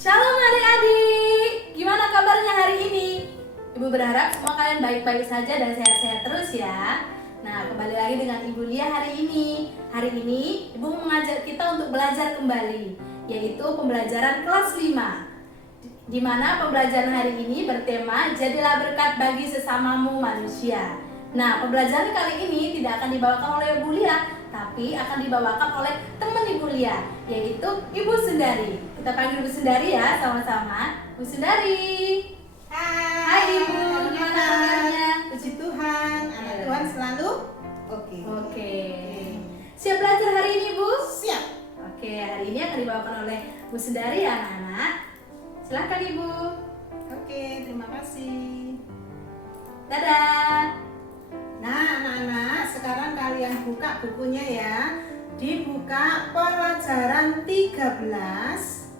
Shalom adik-adik, gimana kabarnya hari ini? Ibu berharap semua kalian baik-baik saja dan sehat-sehat terus ya. Nah, kembali lagi dengan Ibu Lia hari ini. Hari ini Ibu mengajak kita untuk belajar kembali, yaitu pembelajaran kelas 5. Di mana pembelajaran hari ini bertema Jadilah Berkat Bagi Sesamamu Manusia. Nah, pembelajaran kali ini tidak akan dibawakan oleh Ibu Lia, tapi akan dibawakan oleh teman Ibu Lia, yaitu Ibu Sundari. Kita panggil Ibu Sundari ya, sama-sama. Bu Sundari. Hai Ibu, gimana kabarnya? Puji Tuhan, anak Tuhan selalu Oke. Siap belajar hari ini, Bu? siap. Oke, hari ini akan dibawakan oleh Bu Sundari ya, anak-anak. Silakan Ibu. Oke, terima kasih. Dadah. Nah, anak-anak, sekarang kalian buka bukunya ya. Dibuka pelajaran 13.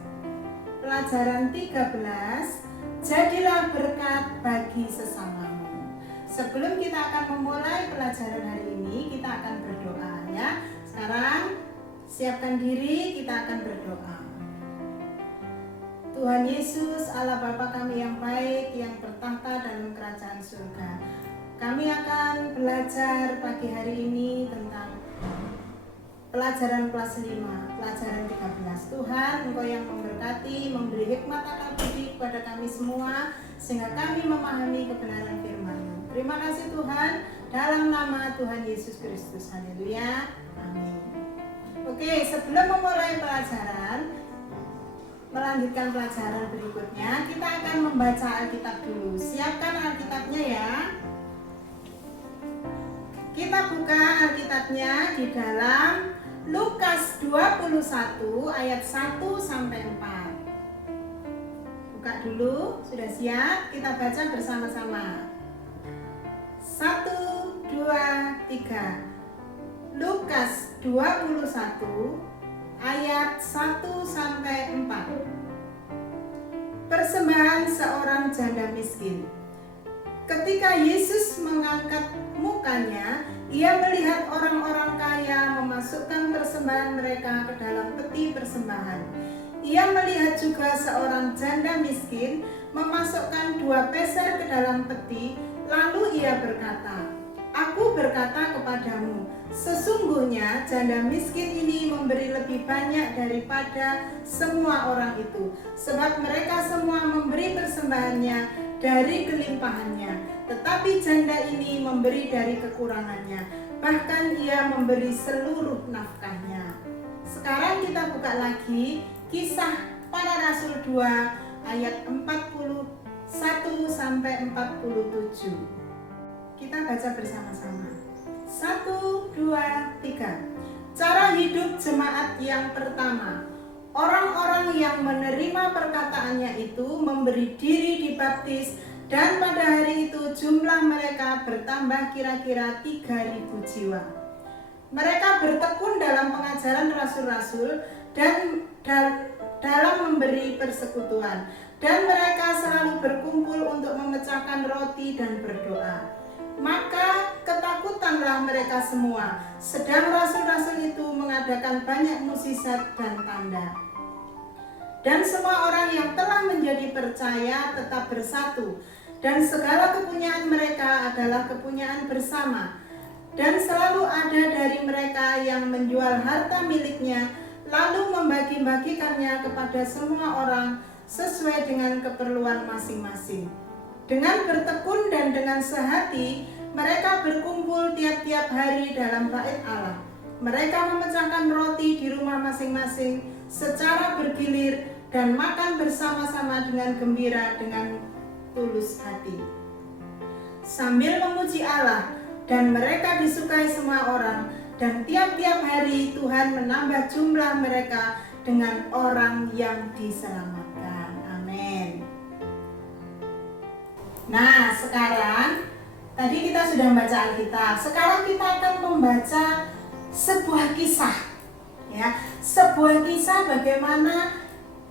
Pelajaran 13, jadilah berkat bagi sesamamu. Sebelum kita akan memulai pelajaran hari ini, kita akan berdoa ya. Sekarang siapkan diri, kita akan berdoa. Tuhan Yesus, Allah Bapa kami yang baik, yang bertahta dalam kerajaan surga. Kami akan belajar pagi hari ini tentang pelajaran kelas 5, pelajaran 13. Tuhan, Engkau yang memberkati, memberi hikmat akal budi kepada kami semua, sehingga kami memahami kebenaran firman-Mu. Terima kasih Tuhan, dalam nama Tuhan Yesus Kristus. Haleluya. Amin. Oke, sebelum memulai pelajaran, melanjutkan pelajaran berikutnya, kita akan membaca Alkitab dulu. Siapkan Alkitabnya ya. Kita buka Alkitabnya di dalam Lukas 21 ayat 1 sampai 4. Buka dulu, sudah siap? Kita baca bersama-sama. 1, 2, 3. Lukas 21 ayat 1 sampai 4. Persembahan seorang janda miskin. Ketika Yesus mengangkat mukanya, ia melihat orang-orang kaya memasukkan persembahan mereka ke dalam peti persembahan. Ia melihat juga seorang janda miskin memasukkan 2 peser ke dalam peti, lalu ia berkata, "Aku berkata kepadamu, sesungguhnya janda miskin ini memberi lebih banyak daripada semua orang itu, sebab mereka semua memberi persembahannya dari kelimpahannya, tetapi janda ini memberi dari kekurangannya, bahkan ia memberi seluruh nafkahnya." Sekarang kita buka lagi Kisah Para Rasul 2 ayat 41 sampai 47. Kita baca bersama-sama. 1, 2, 3. Cara hidup jemaat yang pertama. Orang-orang yang menerima perkataannya itu memberi diri dibaptis, dan pada hari itu jumlah mereka bertambah kira-kira 3.000 jiwa. Mereka bertekun dalam pengajaran rasul-rasul dan dalam memberi persekutuan, dan mereka selalu berkumpul untuk memecahkan roti dan berdoa. Maka ketakutanlah mereka semua, sedang rasul-rasul itu mengadakan banyak mukjizat dan tanda. Dan semua orang yang telah menjadi percaya tetap bersatu, dan segala kepunyaan mereka adalah kepunyaan bersama. Dan selalu ada dari mereka yang menjual harta miliknya, lalu membagi-bagikannya kepada semua orang sesuai dengan keperluan masing-masing. Dengan bertekun dan dengan sehati, mereka berkumpul tiap-tiap hari dalam bait Allah. Mereka memecahkan roti di rumah masing-masing secara bergilir dan makan bersama-sama dengan gembira dengan tulus hati, sambil memuji Allah, dan mereka disukai semua orang, dan tiap-tiap hari Tuhan menambah jumlah mereka dengan orang yang diselamatkan. Amin. Nah, sekarang tadi kita sudah membaca Alkitab. Sekarang kita akan membaca sebuah kisah, ya, sebuah kisah bagaimana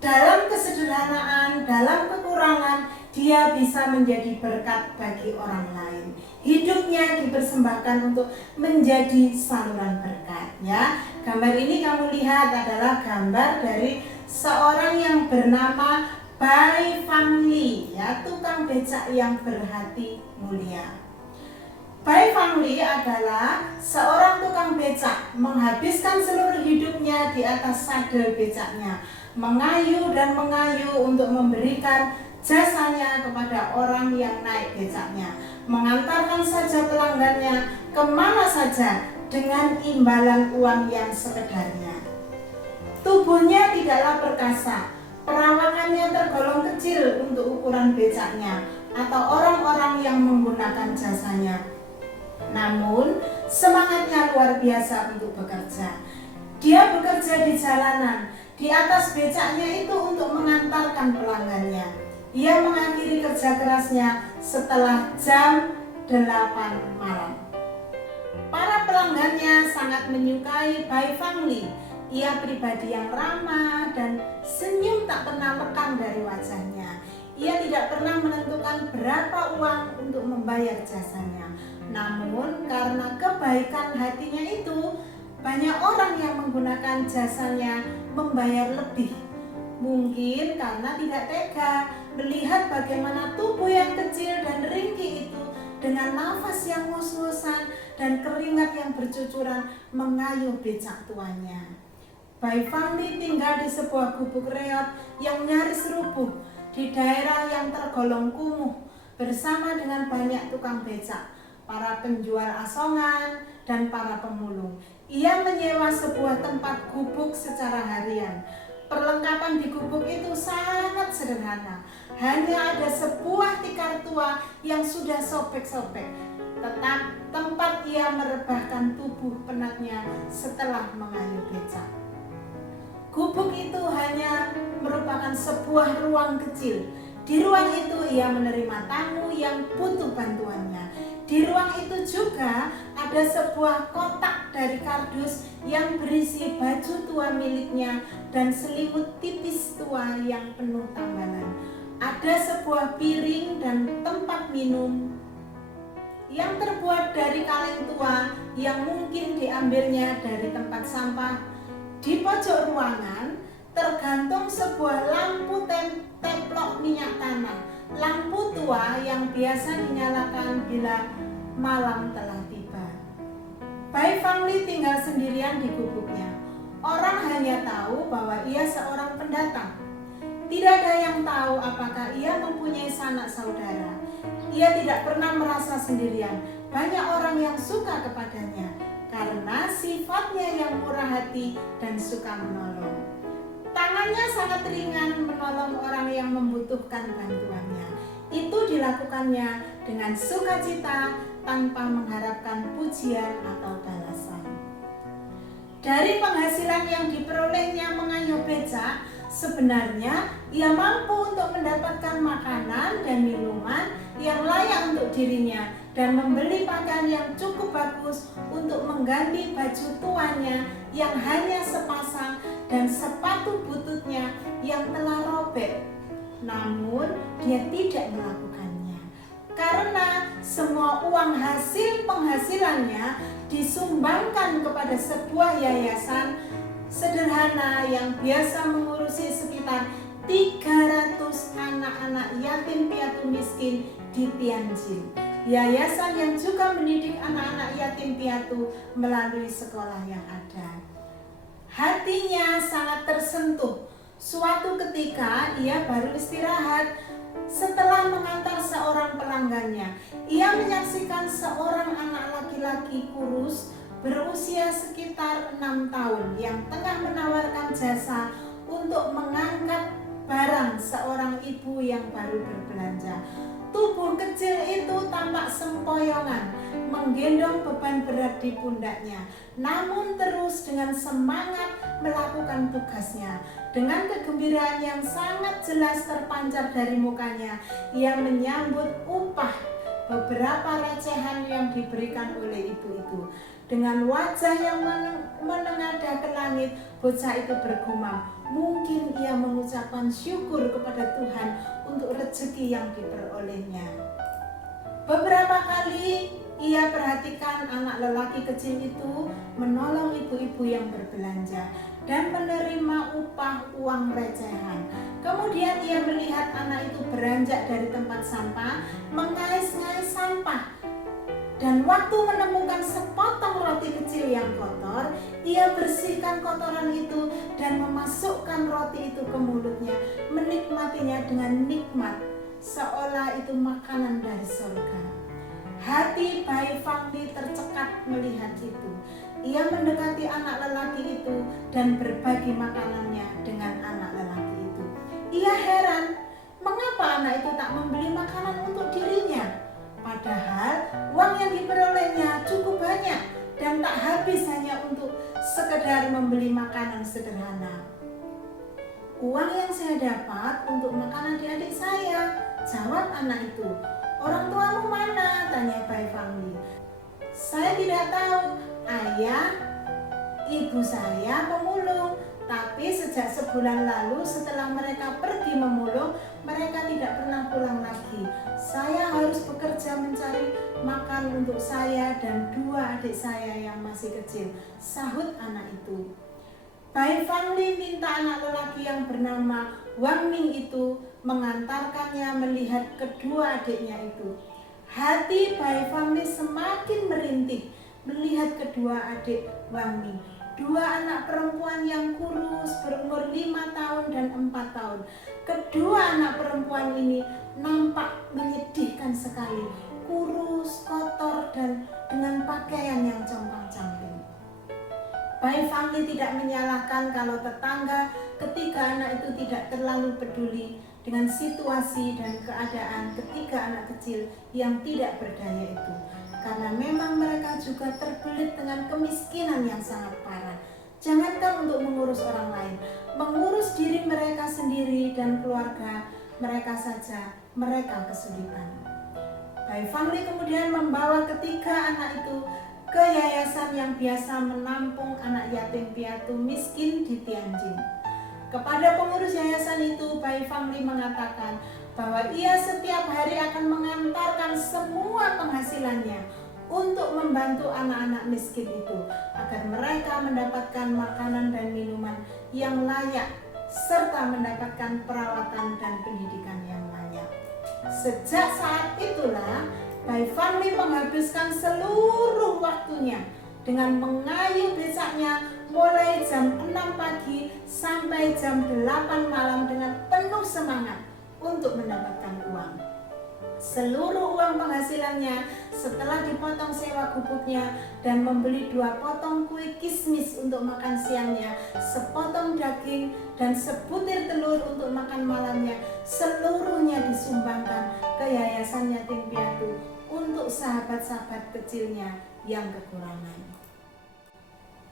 dalam kesederhanaan, dalam kekurangan, dia bisa menjadi berkat bagi orang lain. Hidupnya dipersembahkan untuk menjadi saluran berkat, ya. Gambar ini kamu lihat adalah gambar dari seorang yang bernama Bai Fangli, ya, tukang becak yang berhati mulia. Bai Fangli adalah seorang tukang becak, menghabiskan seluruh hidupnya di atas sadel becaknya, mengayuh dan mengayuh untuk memberikan jasanya kepada orang yang naik becaknya, mengantarkan saja pelanggannya kemana saja dengan imbalan uang yang sekedarnya. Tubuhnya tidaklah perkasa, perawakannya tergolong kecil untuk ukuran becaknya atau orang-orang yang menggunakan jasanya. Namun, semangatnya luar biasa untuk bekerja. Dia bekerja di jalanan, di atas becaknya itu untuk mengantarkan pelanggannya. Ia mengakhiri kerja kerasnya setelah jam 8 malam. Para pelanggannya sangat menyukai Bai Fangli. Ia pribadi yang ramah dan senyum tak pernah lekang dari wajahnya. Ia tidak pernah menentukan berapa uang untuk membayar jasanya. Namun karena kebaikan hatinya itu, banyak orang yang menggunakan jasanya membayar lebih. Mungkin karena tidak tega melihat bagaimana tubuh yang kecil dan ringkih itu dengan nafas yang ngos-ngosan dan keringat yang bercucuran mengayuh becak tuannya. Bai Fangli tinggal di sebuah gubuk reot yang nyaris rubuh di daerah yang tergolong kumuh bersama dengan banyak tukang becak, para penjual asongan, dan para pemulung. Ia menyewa sebuah tempat gubuk secara harian. Perlengkapan di gubuk itu sangat sederhana. Hanya ada sebuah tikar tua yang sudah sobek-sobek. Tetap tempat ia merebahkan tubuh penatnya setelah mengayuh becak. Gubuk itu hanya merupakan sebuah ruang kecil. Di ruang itu ia menerima tamu yang butuh bantuannya. Di ruang itu juga ada sebuah kotak dari kardus yang berisi baju tua miliknya dan selimut tipis tua yang penuh tambalan. Ada sebuah piring dan tempat minum yang terbuat dari kaleng tua yang mungkin diambilnya dari tempat sampah. Di pojok ruangan tergantung sebuah lampu templok minyak tanah, lampu tua yang biasa dinyalakan bila malam telah tiba. Bai Fangli tinggal sendirian di gubuknya. Orang hanya tahu bahwa ia seorang pendatang. Tidak ada yang tahu apakah ia mempunyai sanak saudara. Ia tidak pernah merasa sendirian. Banyak orang yang suka kepadanya karena sifatnya yang murah hati dan suka menolong. Tangannya sangat ringan menolong orang yang membutuhkan bantuannya. Itu dilakukannya dengan sukacita tanpa mengharapkan pujian atau balasan. Dari penghasilan yang diperolehnya mengayuh becak, sebenarnya ia mampu untuk mendapatkan makanan dan minuman yang layak untuk dirinya dan membeli pakaian yang cukup bagus untuk mengganti baju tuannya yang hanya sepasang dan sepatu bututnya yang telah robek. Namun dia tidak melakukannya karena semua uang hasil penghasilannya disumbangkan kepada sebuah yayasan sederhana yang biasa mengurusi sekitar 300 anak-anak yatim piatu miskin di Tianjin. Yayasan yang juga mendidik anak-anak yatim piatu melalui sekolah yang ada. Hatinya sangat tersentuh. Suatu ketika ia baru istirahat setelah mengantar seorang pelanggannya. Ia menyaksikan seorang anak laki-laki kurus berusia sekitar 6 tahun yang tengah menawarkan jasa untuk mengangkat barang seorang ibu yang baru berbelanja. Tubuh kecil itu tampak sempoyongan, menggendong beban berat di pundaknya, namun terus dengan semangat melakukan tugasnya. Dengan kegembiraan yang sangat jelas terpancar dari mukanya, ia menyambut upah beberapa recehan yang diberikan oleh ibu itu. Dengan wajah yang menengadah ke langit, bocah itu bergumam, mungkin ia mengucapkan syukur kepada Tuhan untuk rezeki yang diperolehnya. Beberapa kali ia perhatikan anak lelaki kecil itu menolong ibu-ibu yang berbelanja. dan menerima upah uang recehan. Kemudian ia melihat anak itu beranjak dari tempat sampah, mengais-ngais sampah. Dan waktu menemukan sepotong roti kecil yang kotor, ia bersihkan kotoran itu dan memasukkan roti itu ke mulutnya, menikmatinya dengan nikmat, seolah itu makanan dari surga. Hati Bai Fangli tercekat melihat itu. Ia mendekati anak lelaki itu dan berbagi makanannya dengan anak lelaki itu. Ia heran, mengapa anak itu tak membeli makanan untuk dirinya? Padahal uang yang diperolehnya cukup banyak dan tak habis hanya untuk sekedar membeli makanan sederhana. Uang yang saya dapat untuk makanan adik saya, jawab anak itu. Orang tuamu mana? Tanya Bai Fangli. Saya tidak tahu, ayah, ibu saya pemulung. Tapi sejak sebulan lalu setelah mereka pergi memulung, mereka tidak pernah pulang lagi. Saya harus bekerja mencari makan untuk saya dan 2 adik saya yang masih kecil, sahut anak itu. Bai Fangli minta anak lelaki yang bernama Wang Ming itu mengantarkannya melihat kedua adiknya itu. Hati Bai Fangli semakin merintih melihat kedua adik Wang Ming. 2 anak perempuan yang kurus berumur 5 tahun dan 4 tahun. Kedua anak perempuan ini nampak menyedihkan sekali, kurus, kotor, dan dengan pakaian yang compang-camping. Bai Fangli tidak menyalahkan kalau tetangga ketika anak itu tidak terlalu peduli dengan situasi dan keadaan ketiga anak kecil yang tidak berdaya itu. Karena memang mereka juga terbelit dengan kemiskinan yang sangat parah. Jangankan untuk mengurus orang lain, mengurus diri mereka sendiri dan keluarga mereka saja, mereka kesulitan. Bai Fangli kemudian membawa ketiga anak itu ke yayasan yang biasa menampung anak yatim piatu miskin di Tianjin. Kepada pengurus yayasan itu, Bai Fangli mengatakan bahwa ia setiap hari akan mengantarkan semua penghasilannya untuk membantu anak-anak miskin itu agar mereka mendapatkan makanan dan minuman yang layak serta mendapatkan perawatan dan pendidikan yang layak. Sejak saat itulah Bai Fangli menghabiskan seluruh waktunya dengan mengayuh becaknya mulai jam 6 pagi sampai jam 8 malam dengan penuh semangat untuk mendapatkan uang. Seluruh uang penghasilannya setelah dipotong sewa gubuknya dan membeli 2 potong kue kismis untuk makan siangnya, sepotong daging dan sebutir telur untuk makan malamnya, seluruhnya disumbangkan ke Yayasan Yatim Piatu untuk sahabat-sahabat kecilnya yang kekurangan.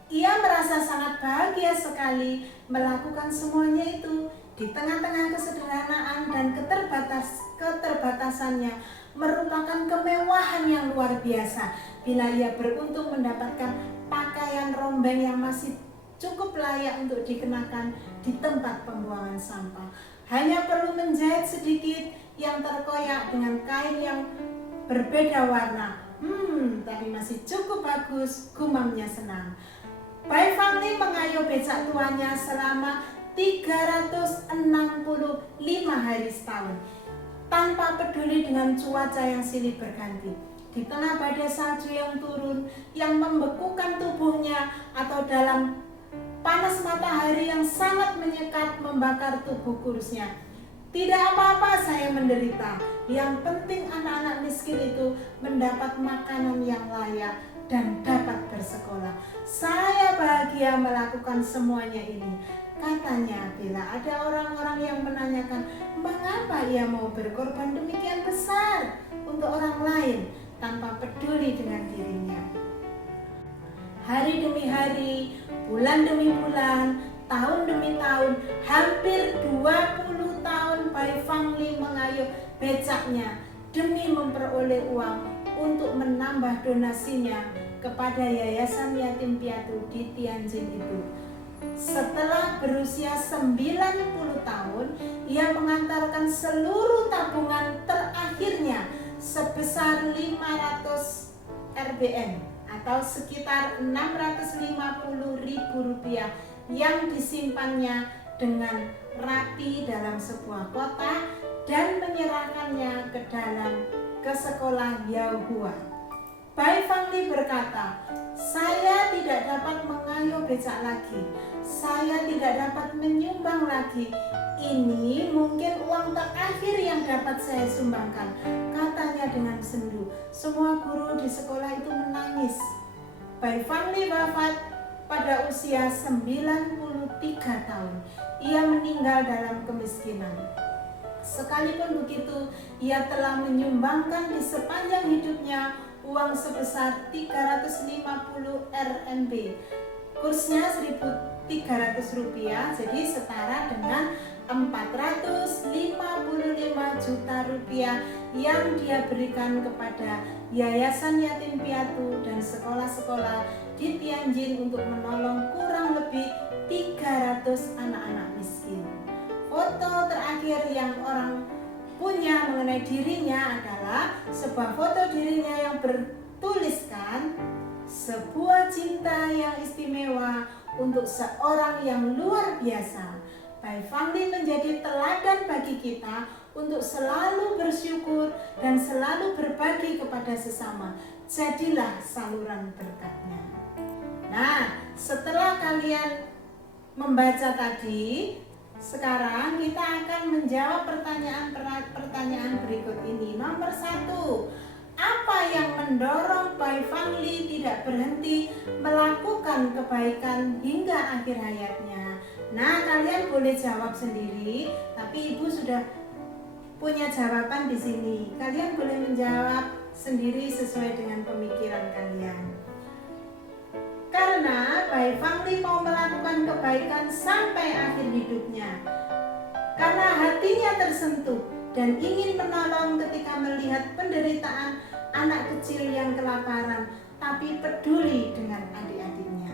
Ia merasa sangat bahagia sekali melakukan semuanya itu. Di tengah-tengah kesederhanaan dan keterbatasannya merupakan kemewahan yang luar biasa bila ia beruntung mendapatkan pakaian rombeng yang masih cukup layak untuk dikenakan di tempat pembuangan sampah. Hanya perlu menjahit sedikit yang terkoyak dengan kain yang berbeda warna. Tapi masih cukup bagus, gumamnya senang. Bai Fangli mengayuh becak tuanya selama 365 hari setahun tanpa peduli dengan cuaca yang silih berganti. Di tengah badai salju yang turun yang membekukan tubuhnya atau dalam panas matahari yang sangat menyekat membakar tubuh kurusnya. Tidak apa-apa saya menderita, yang penting anak-anak miskin itu mendapat makanan yang layak dan dapat bersekolah. Saya bahagia melakukan semuanya ini. Katanya bila ada orang-orang yang menanyakan mengapa ia mau berkorban demikian besar untuk orang lain tanpa peduli dengan dirinya. Hari demi hari, bulan demi bulan, tahun demi tahun, hampir 20 tahun Bai Fangli mengayuh becaknya demi memperoleh uang untuk menambah donasinya kepada Yayasan Yatim Piatu di Tianjin itu. Setelah berusia 90 tahun, ia mengantarkan seluruh tabungan terakhirnya sebesar 500 RBN atau sekitar 650.000 rupiah yang disimpannya dengan rapi dalam sebuah kotak dan menyerahkannya ke sekolah Yahuwa. Bai Fangli berkata, "Saya tidak dapat mengayuh becak lagi. Saya tidak dapat menyumbang lagi. Ini mungkin uang terakhir yang dapat saya sumbangkan," katanya dengan sendu. Semua guru di sekolah itu menangis. Bai Fangli wafat pada usia 93 tahun. Ia meninggal dalam kemiskinan. Sekalipun begitu, ia telah menyumbangkan di sepanjang hidupnya uang sebesar 350 RMB. Kursnya 1.300 rupiah, jadi setara dengan 455 juta rupiah yang dia berikan kepada Yayasan Yatim Piatu dan sekolah-sekolah di Tianjin untuk menolong kurang lebih 300 anak-anak miskin. Foto terakhir yang orang punya mengenai dirinya adalah sebuah foto dirinya yang bertuliskan, "Sebuah cinta yang istimewa untuk seorang yang luar biasa." Bai Fangli menjadi teladan bagi kita untuk selalu bersyukur dan selalu berbagi kepada sesama. Jadilah saluran berkatnya. Nah, setelah kalian membaca tadi, sekarang kita akan menjawab pertanyaan berikut ini. Nomor 1, apa yang mendorong Bai Fangli tidak berhenti melakukan kebaikan hingga akhir hayatnya? Nah, kalian boleh jawab sendiri, tapi Ibu sudah punya jawaban di sini. Kalian boleh menjawab sendiri sesuai dengan pemikiran kalian. Karena Bai Fangli mau melakukan kebaikan sampai akhir hidupnya. Karena hatinya tersentuh dan ingin menolong ketika melihat penderitaan anak kecil yang kelaparan, tapi peduli dengan adik-adiknya.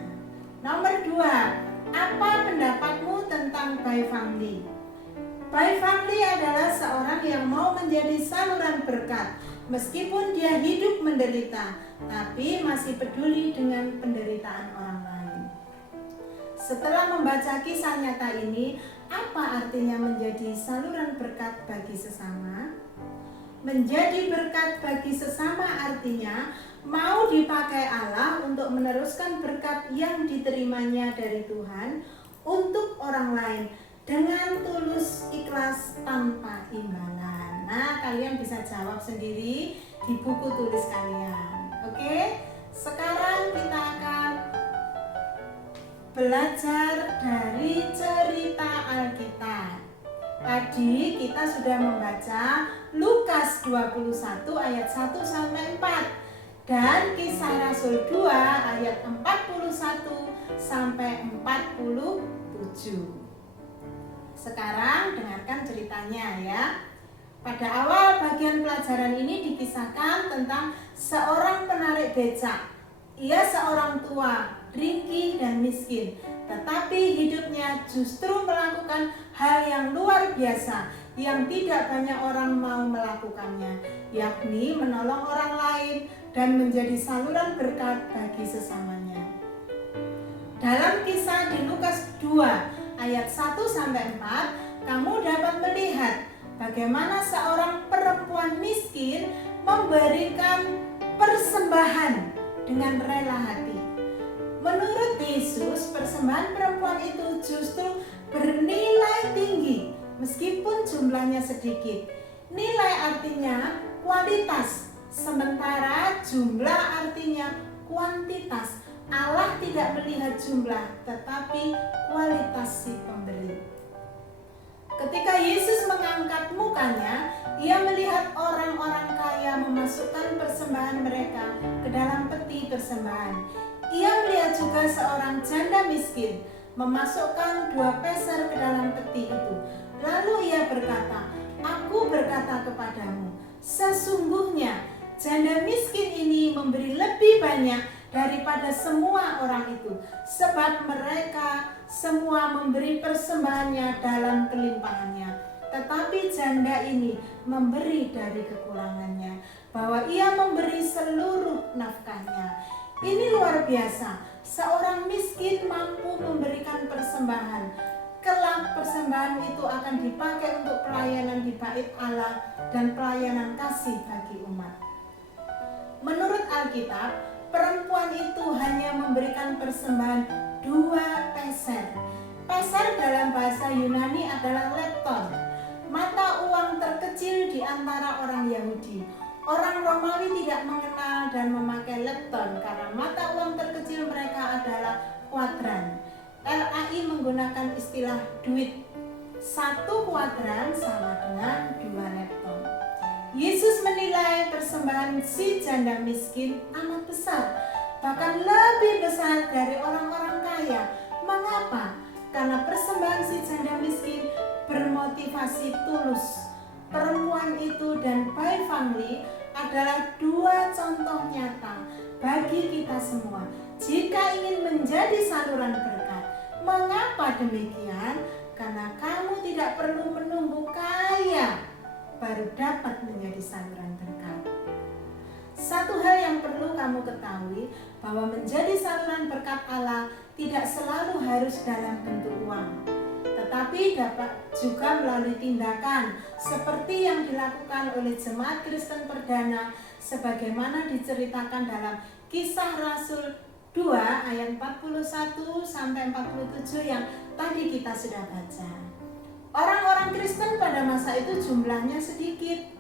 Nomor 2, apa pendapatmu tentang Bai Fangli? Bai Fangli adalah seorang yang mau menjadi saluran berkat. Meskipun dia hidup menderita, tapi masih peduli dengan penderitaan orang lain. Setelah membaca kisah nyata ini, apa artinya menjadi saluran berkat bagi sesama? Menjadi berkat bagi sesama artinya mau dipakai Allah untuk meneruskan berkat yang diterimanya dari Tuhan untuk orang lain dengan tulus, ikhlas, tanpa imbalan. Nah, kalian bisa jawab sendiri di buku tulis kalian. Oke, sekarang kita akan belajar dari cerita Alkitab. Tadi kita sudah membaca Lukas 21 ayat 1 sampai 4 dan Kisah Rasul 2 ayat 41 sampai 47. Sekarang dengarkan ceritanya ya. Pada awal bagian pelajaran ini dikisahkan tentang seorang penarik becak. Ia seorang tua, ringkih dan miskin, tetapi hidupnya justru melakukan hal yang luar biasa yang tidak banyak orang mau melakukannya, yakni menolong orang lain dan menjadi saluran berkat bagi sesamanya. Dalam kisah di Lukas 2 ayat 1-4, kamu dapat melihat bagaimana seorang perempuan miskin memberikan persembahan dengan rela hati. Menurut Yesus, persembahan perempuan itu justru bernilai tinggi meskipun jumlahnya sedikit. Nilai artinya kualitas, sementara jumlah artinya kuantitas. Allah tidak melihat jumlah, tetapi kualitas si pemberi. Ketika Yesus mengangkat mukanya, ia melihat orang-orang kaya memasukkan persembahan mereka ke dalam peti persembahan. Ia melihat juga seorang janda miskin memasukkan 2 peser ke dalam peti itu. Lalu ia berkata, "Aku berkata kepadamu, sesungguhnya janda miskin ini memberi lebih banyak daripada semua orang itu, sebab mereka semua memberi persembahannya dalam kelimpahannya. Tetapi janda ini memberi dari kekurangannya, bahwa ia memberi seluruh nafkahnya. Ini luar biasa. Seorang miskin mampu memberikan persembahan. Kelak persembahan itu akan dipakai untuk pelayanan di bait Allah dan pelayanan kasih bagi umat. Menurut Alkitab, perempuan itu hanya memberikan persembahan 2 peser. Peser dalam bahasa Yunani adalah lepton, mata uang terkecil di antara orang Yahudi. Orang Romawi tidak mengenal dan memakai lepton karena mata uang terkecil mereka adalah kuadran. LAI menggunakan istilah duit. 1 kuadran sama dengan 2 lepton. Yesus menilai persembahan si janda miskin amat besar, bahkan lebih besar dari orang-orang kaya. Mengapa? Karena persembahan si janda miskin bermotivasi tulus. Perempuan itu dan By Family adalah 2 contoh nyata bagi kita semua. Jika ingin menjadi saluran berkat, mengapa demikian? Karena kamu tidak perlu menunggu kaya baru dapat menjadi saluran berkat. Satu hal yang perlu kamu ketahui, bahwa menjadi saluran berkat Allah tidak selalu harus dalam bentuk uang, tetapi dapat juga melalui tindakan seperti yang dilakukan oleh jemaat Kristen perdana sebagaimana diceritakan dalam Kisah Rasul 2 ayat 41 sampai 47 yang tadi kita sudah baca. Orang-orang Kristen pada masa itu jumlahnya sedikit,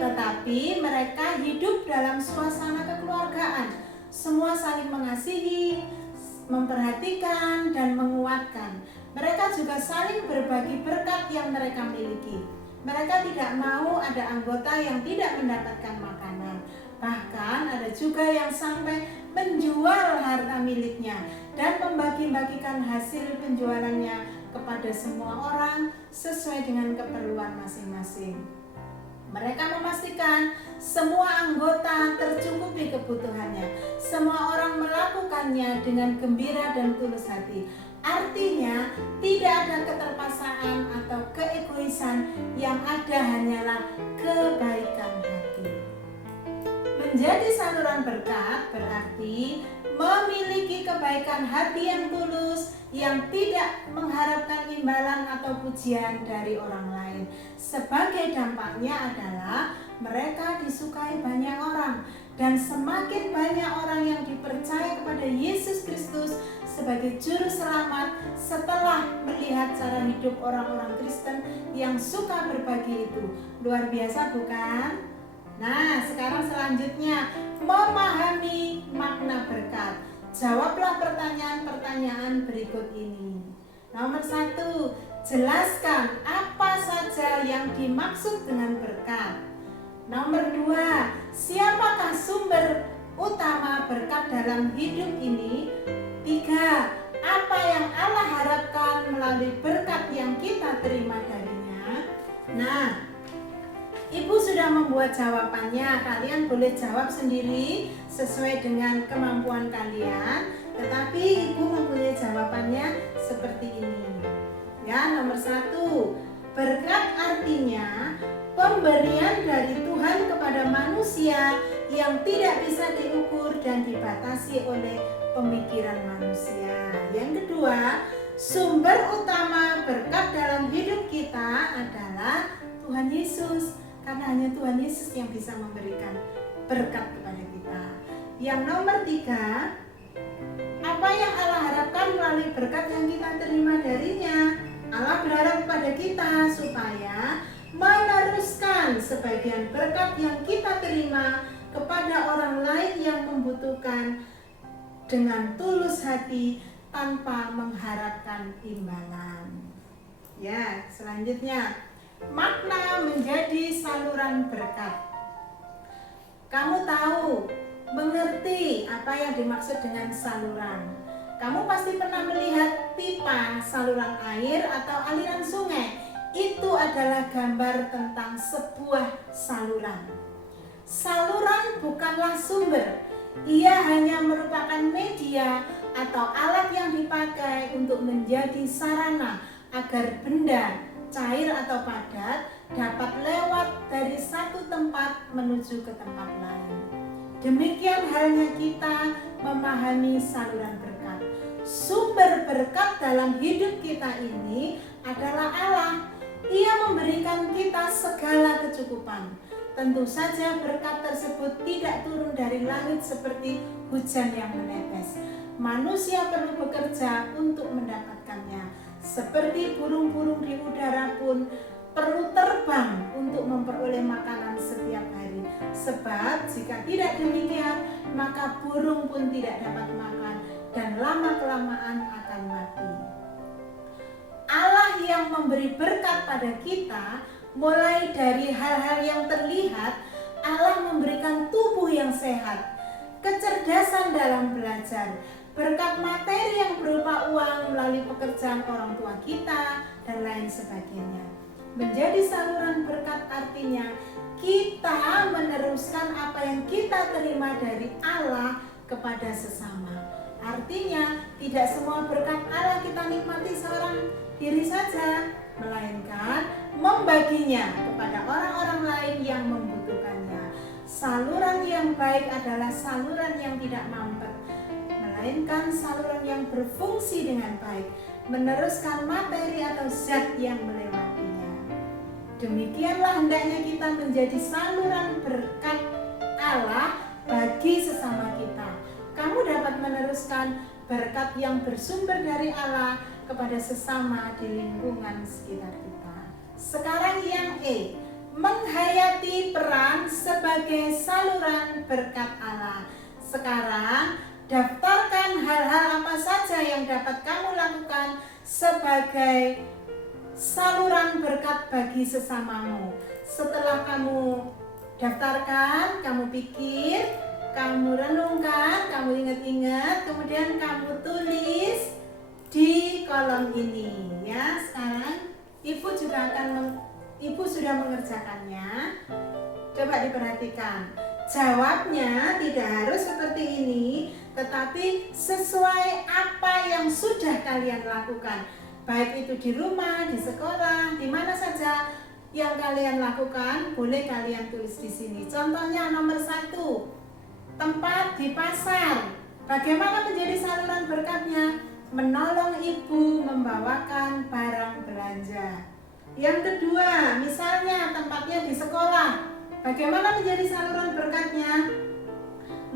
tetapi mereka hidup dalam suasana kekeluargaan. Semua saling mengasihi, memperhatikan, dan menguatkan. Mereka juga saling berbagi berkat yang mereka miliki. Mereka tidak mau ada anggota yang tidak mendapatkan makanan. Bahkan ada juga yang sampai menjual harta miliknya dan membagi-bagikan hasil penjualannya kepada semua orang sesuai dengan keperluan masing-masing. Mereka memastikan semua anggota tercukupi kebutuhannya. Semua orang melakukannya dengan gembira dan tulus hati. Artinya tidak ada keterpaksaan atau keegoisan, yang ada hanyalah kebaikan hati. Menjadi saluran berkat berarti memiliki kebaikan hati yang tulus, yang tidak mengharapkan imbalan atau pujian dari orang lain. Sebagai dampaknya adalah mereka disukai banyak orang, dan semakin banyak orang yang dipercaya kepada Yesus Kristus sebagai juru selamat setelah melihat cara hidup orang-orang Kristen yang suka berbagi itu. Luar biasa bukan? Nah, sekarang selanjutnya memahami makna berkat. Jawablah pertanyaan-pertanyaan berikut ini. Nomor 1, jelaskan apa saja yang dimaksud dengan berkat. Nomor 2, siapakah sumber utama berkat dalam hidup ini? 3, apa yang Allah harapkan melalui berkat yang kita terima darinya? Nah, Ibu sudah membuat jawabannya. Kalian boleh jawab sendiri sesuai dengan kemampuan kalian, tetapi Ibu mempunyai jawabannya seperti ini. Ya, nomor 1, berkat artinya pemberian dari Tuhan kepada manusia yang tidak bisa diukur dan dibatasi oleh pemikiran manusia. Yang kedua, sumber utama berkat dalam hidup kita adalah Tuhan Yesus, karena hanya Tuhan Yesus yang bisa memberikan berkat kepada kita. Yang nomor 3, apa yang Allah harapkan melalui berkat yang kita terima darinya? Allah berharap kepada kita supaya meneruskan sebagian berkat yang kita terima kepada orang lain yang membutuhkan dengan tulus hati tanpa mengharapkan imbalan. Ya, selanjutnya, makna menjadi saluran berkat. Kamu tahu, mengerti apa yang dimaksud dengan saluran. Kamu pasti pernah melihat pipa, saluran air, atau aliran sungai. Itu adalah gambar tentang sebuah saluran. Saluran bukanlah sumber. Ia hanya merupakan media atau alat yang dipakai untuk menjadi sarana agar benda cair atau padat dapat lewat dari satu tempat menuju ke tempat lain. Demikian halnya kita memahami saluran berkat. Sumber berkat dalam hidup kita ini adalah Allah. Ia memberikan kita segala kecukupan. Tentu saja berkat tersebut tidak turun dari langit seperti hujan yang menetes. Manusia perlu bekerja untuk mendapatkannya. Seperti burung-burung di udara pun perlu terbang untuk memperoleh makanan setiap hari. Sebab jika tidak demikian, maka burung pun tidak dapat makan dan lama-kelamaan akan mati. Allah yang memberi berkat pada kita, mulai dari hal-hal yang terlihat. Allah memberikan tubuh yang sehat, kecerdasan dalam belajar, berkat materi yang berupa uang melalui pekerjaan orang tua kita, dan lain sebagainya. Menjadi saluran berkat artinya kita meneruskan apa yang kita terima dari Allah kepada sesama. Artinya tidak semua berkat Allah kita nikmati seorang diri saja, melainkan membaginya kepada orang-orang lain yang membutuhkannya. Saluran yang baik adalah saluran yang tidak mampet, melainkan saluran yang berfungsi dengan baik, meneruskan materi atau zat yang melewatinya. Demikianlah hendaknya kita menjadi saluran berkat Allah bagi sesama kita. Kamu dapat meneruskan berkat yang bersumber dari Allah kepada sesama di lingkungan sekitar kita. Sekarang yang E, menghayati peran sebagai saluran berkat Allah. Sekarang daftarkan hal-hal apa saja yang dapat kamu lakukan sebagai saluran berkat bagi sesamamu. Setelah kamu daftarkan, kamu pikir, kamu renungkan, kamu ingat-ingat, kemudian kamu tulis di kolom ini ya. Sekarang Ibu sudah mengerjakannya. Coba diperhatikan. Jawabnya tidak harus seperti ini, tetapi sesuai apa yang sudah kalian lakukan. Baik itu di rumah, di sekolah, di mana saja yang kalian lakukan, boleh kalian tulis di sini. Contohnya nomor 1, tempat di pasar. Bagaimana menjadi saluran berkatnya? Menolong ibu membawakan barang belanja. Yang kedua, misalnya tempatnya di sekolah. Bagaimana menjadi saluran berkatnya?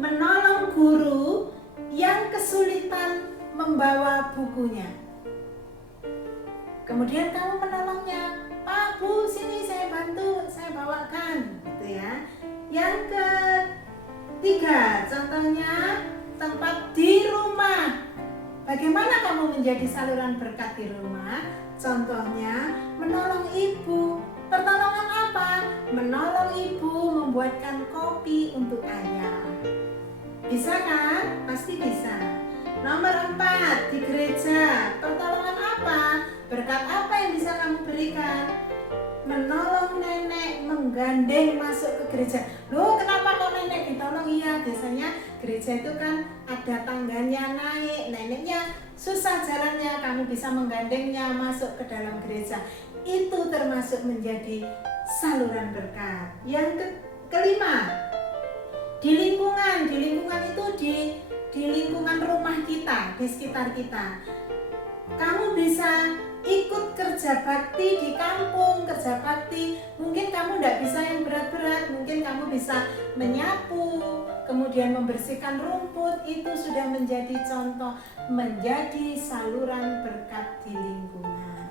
Menolong guru yang kesulitan membawa bukunya. Kemudian kamu menolongnya, Pak, Bu, sini saya bantu, saya bawakan, gitu ya. Yang ketiga, contohnya tempat di rumah. Bagaimana kamu menjadi saluran berkat di rumah? Contohnya menolong ibu. Pertolongan apa? Menolong ibu membuatkan kopi untuk ayah. Bisa kan? Pasti bisa. Nomor 4, di gereja. Pertolongan apa? Berkat apa yang bisa kamu berikan? Menolong nenek menggandeng masuk ke gereja. Loh, kenapa kok nenek ditolong? Iya, biasanya gereja itu kan ada tangganya naik, neneknya susah jalannya, kamu bisa menggandengnya masuk ke dalam gereja. Itu termasuk menjadi saluran berkat. Yang kelima, di lingkungan itu di lingkungan rumah kita, di sekitar kita. Kamu bisa ikut kerja bakti di kampung, kerja bakti. Mungkin kamu tidak bisa yang berat-berat, mungkin kamu bisa menyapu, kemudian membersihkan rumput. Itu sudah menjadi contoh, menjadi saluran berkat di lingkungan.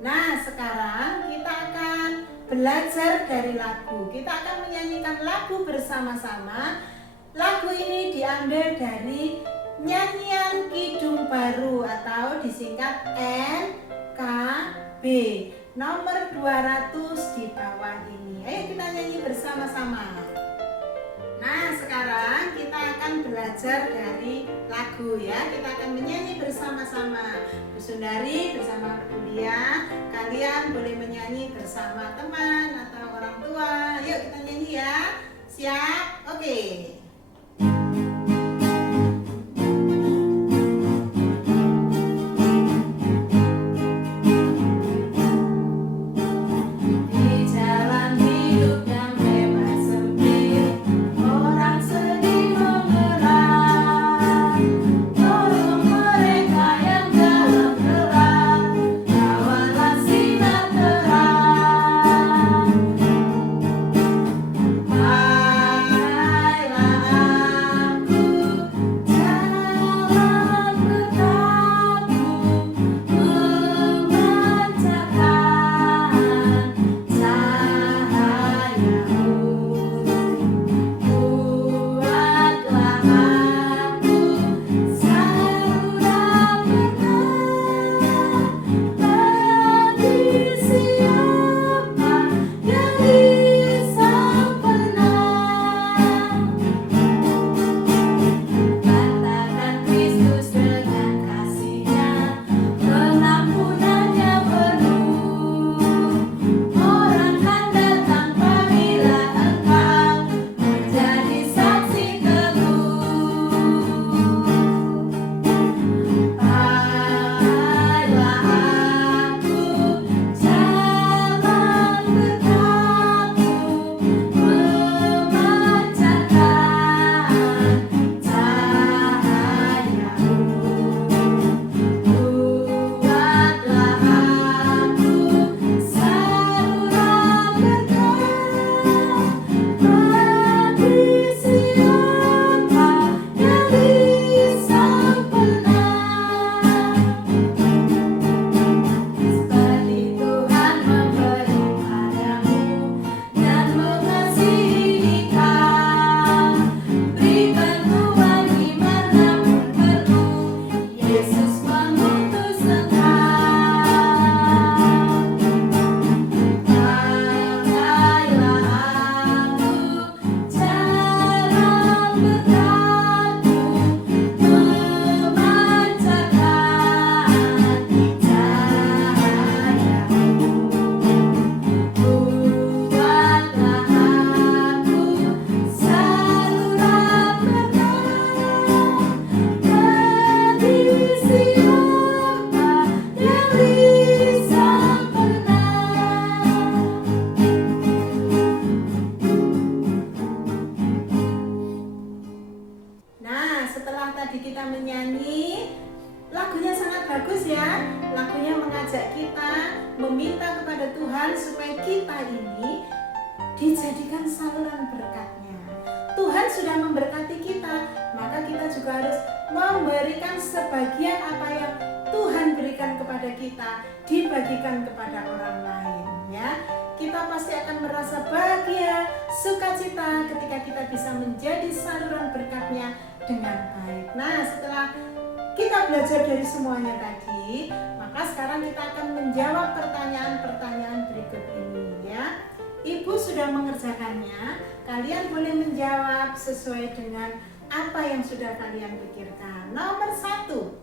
Nah, sekarang kita akan belajar dari lagu. Kita akan menyanyikan lagu bersama-sama. Lagu ini diambil dari nyanyian Kidung Baru atau disingkat NKB nomor 200 di bawah ini. Ayo kita nyanyi bersama-sama. Nah, sekarang kita akan belajar dari lagu ya. Kita akan menyanyi bersama-sama. Bu Sundari bersama Bu Lia, kalian boleh menyanyi bersama teman atau orang tua. Yuk kita nyanyi ya. Siap? Oke. Di jalan hidup yang bebas sempit, orang Tuhan supaya kita ini dijadikan saluran berkat-Nya. Tuhan sudah memberkati kita, maka kita juga harus memberikan sebagian apa yang Tuhan berikan kepada kita, dibagikan kepada orang lain, ya. Kita pasti akan merasa bahagia, sukacita ketika kita bisa menjadi saluran berkat-Nya dengan baik. Nah, setelah kita belajar dari semuanya tadi, maka sekarang kita akan menjawab pertanyaan-pertanyaan berikut ini, ya. Ibu sudah mengerjakannya, kalian boleh menjawab sesuai dengan apa yang sudah kalian pikirkan. Nomor 1,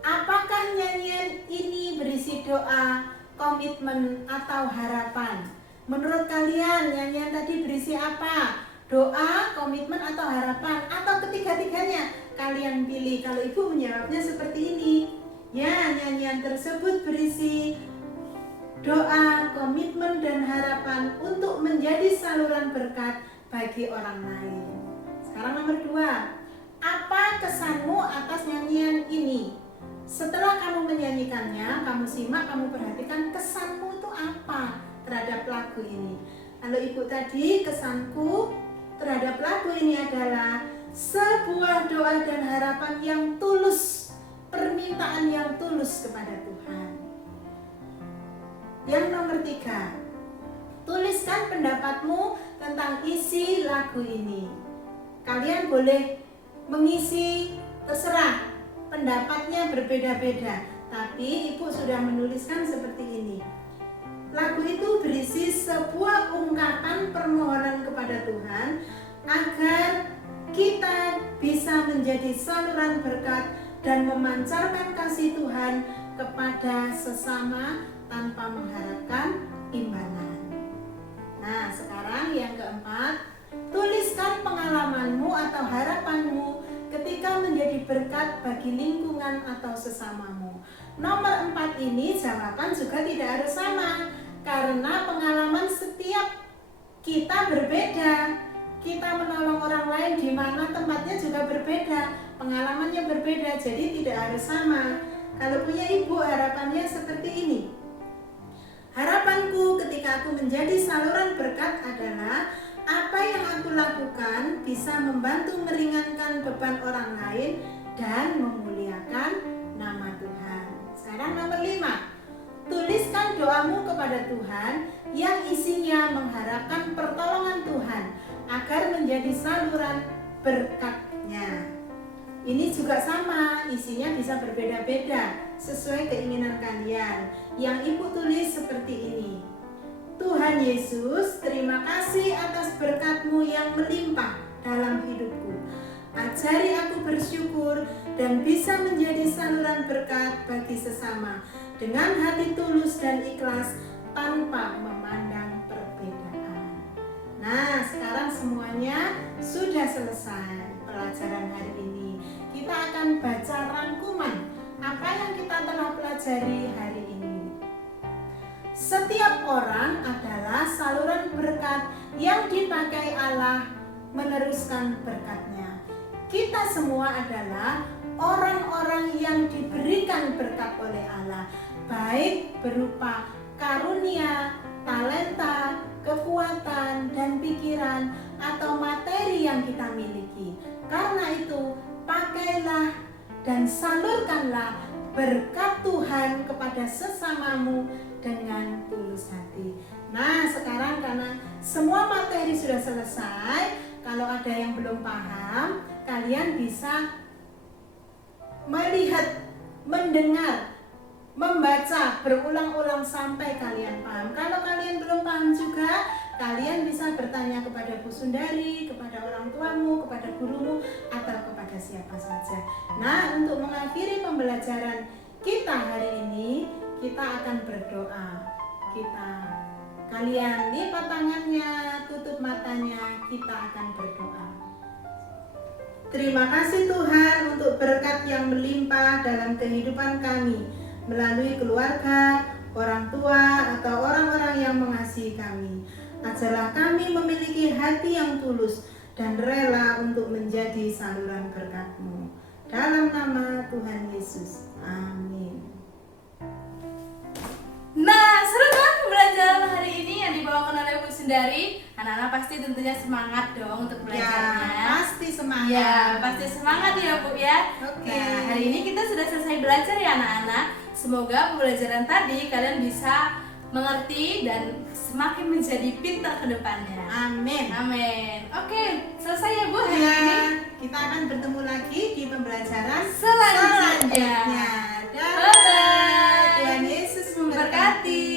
apakah nyanyian ini berisi doa, komitmen, atau harapan? Menurut kalian nyanyian tadi berisi apa? Doa, komitmen, atau harapan? Atau ketiga-tiganya? Kalian pilih. Kalau ibu menjawabnya seperti ini, ya, nyanyian tersebut berisi doa, komitmen, dan harapan untuk menjadi saluran berkat bagi orang lain. Sekarang nomor 2, apa kesanmu atas nyanyian ini? Setelah kamu menyanyikannya, kamu simak, kamu perhatikan kesanmu itu apa terhadap lagu ini. Kalau ibu tadi, kesanku terhadap lagu ini adalah sebuah doa dan harapan yang tulus, permintaan yang tulus kepada Tuhan. Yang nomor 3, tuliskan pendapatmu tentang isi lagu ini. Kalian boleh mengisi, terserah, pendapatnya berbeda-beda, tapi ibu sudah menuliskan seperti ini. Lagu itu berisi sebuah ungkapan permohonan kepada Tuhan agar kita bisa menjadi saluran berkat dan memancarkan kasih Tuhan kepada sesama tanpa mengharapkan imbalan. Nah, sekarang yang keempat, tuliskan pengalamanmu atau harapanmu ketika menjadi berkat bagi lingkungan atau sesamamu. Nomor 4 ini jawaban juga tidak harus sama, karena pengalaman setiap kita berbeda. Kita menolong orang lain di mana tempatnya juga berbeda, pengalamannya berbeda, jadi tidak harus sama. Kalau punya ibu, harapannya seperti ini. Harapanku ketika aku menjadi saluran berkat adalah apa yang aku lakukan bisa membantu meringankan beban orang lain dan memuliakan nama Tuhan. Sekarang nomor 5, tuliskan doamu kepada Tuhan yang isinya mengharapkan pertolongan Tuhan agar menjadi saluran berkat-Nya. Ini juga sama, isinya bisa berbeda-beda sesuai keinginan kalian. Yang ibu tulis seperti ini. Tuhan Yesus, terima kasih atas berkat-Mu yang melimpah dalam hidupku. Ajari aku bersyukur dan bisa menjadi saluran berkat bagi sesama dengan hati tulus dan ikhlas tanpa memandang perbedaan. Nah, sekarang semuanya sudah selesai pelajaran hari ini. Kita akan baca rangkuman apa yang kita telah pelajari hari ini. Setiap orang adalah saluran berkat yang dipakai Allah meneruskan berkat-Nya. Kita semua adalah orang-orang yang diberikan berkat oleh Allah, baik berupa karunia, talenta, kekuatan, dan pikiran atau materi yang kita miliki. Karena itu, pakailah dan salurkanlah berkat Tuhan kepada sesamamu dengan tulus hati. Nah, sekarang karena semua materi sudah selesai, kalau ada yang belum paham, kalian bisa melihat, mendengar, membaca berulang-ulang sampai kalian paham. Kalau kalian belum paham juga, kalian bisa bertanya kepada Bu Sundari, kepada orang tuamu, kepada gurumu, atau kepada siapa saja. Nah, untuk mengakhiri pembelajaran kita hari ini, kita akan berdoa. Kalian lipat tangannya, tutup matanya, kita akan berdoa. Terima kasih Tuhan untuk berkat yang melimpah dalam kehidupan kami, melalui keluarga, orang tua, atau orang-orang yang mengasihi kami. Ajarlah kami memiliki hati yang tulus dan rela untuk menjadi saluran berkat-Mu. Dalam nama Tuhan Yesus. Amin. Nah, seru kan? Sundari, anak-anak pasti tentunya semangat dong untuk Ya, belajarnya. pasti semangat. Ya, pasti semangat ya Bu ya. Oke. Nah, hari ini kita sudah selesai belajar ya anak-anak. Semoga pembelajaran tadi kalian bisa mengerti dan semakin menjadi pintar ke depannya. Amin. Amin. Oke, selesai ya Bu hari Ya, ini. kita akan bertemu lagi di pembelajaran Selanjutnya. Dadah. Bye-bye. Tuhan Yesus Memberkati.